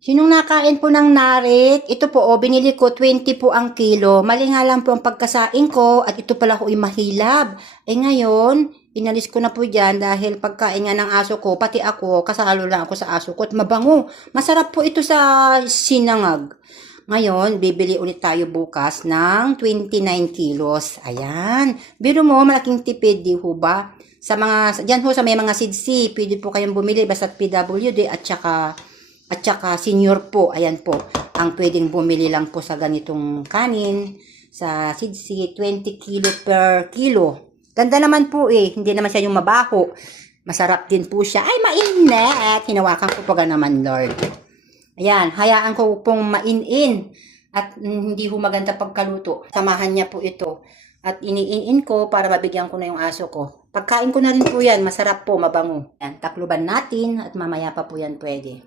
Sinong nakain po ng narik? Ito po, binili ko, 20 po ang kilo. Mali nga lang po ang pagkasain ko at ito pala ko mahilab. Ngayon, inalis ko na po dyan dahil pagkain nga ng aso ko, pati ako, kasalo lang ako sa aso ko at mabango. Masarap po ito sa sinangag. Ngayon, bibili ulit tayo bukas ng 29 kilos. Ayan. Biro mo, malaking tipid, di ho ba? Sa mga, dyan ho sa may mga sidsi, pwede po kayong bumili basta PWD at saka senior po, ayan po, ang pwedeng bumili lang po sa ganitong kanin, sa sidsi, 20 kilo per kilo. Ganda naman po hindi naman siya yung mabaho. Masarap din po siya. Ay, mainit! Hinawakan ko pa naman, Lord. Ayan, hayaan ko pong mainin at hindi ho maganda pagkaluto. Samahan niya po ito. At iniin ko para mabigyan ko na yung aso ko. Pagkain ko na rin po yan, masarap po, mabango. Yan, takluban natin at mamaya pa po yan pwede.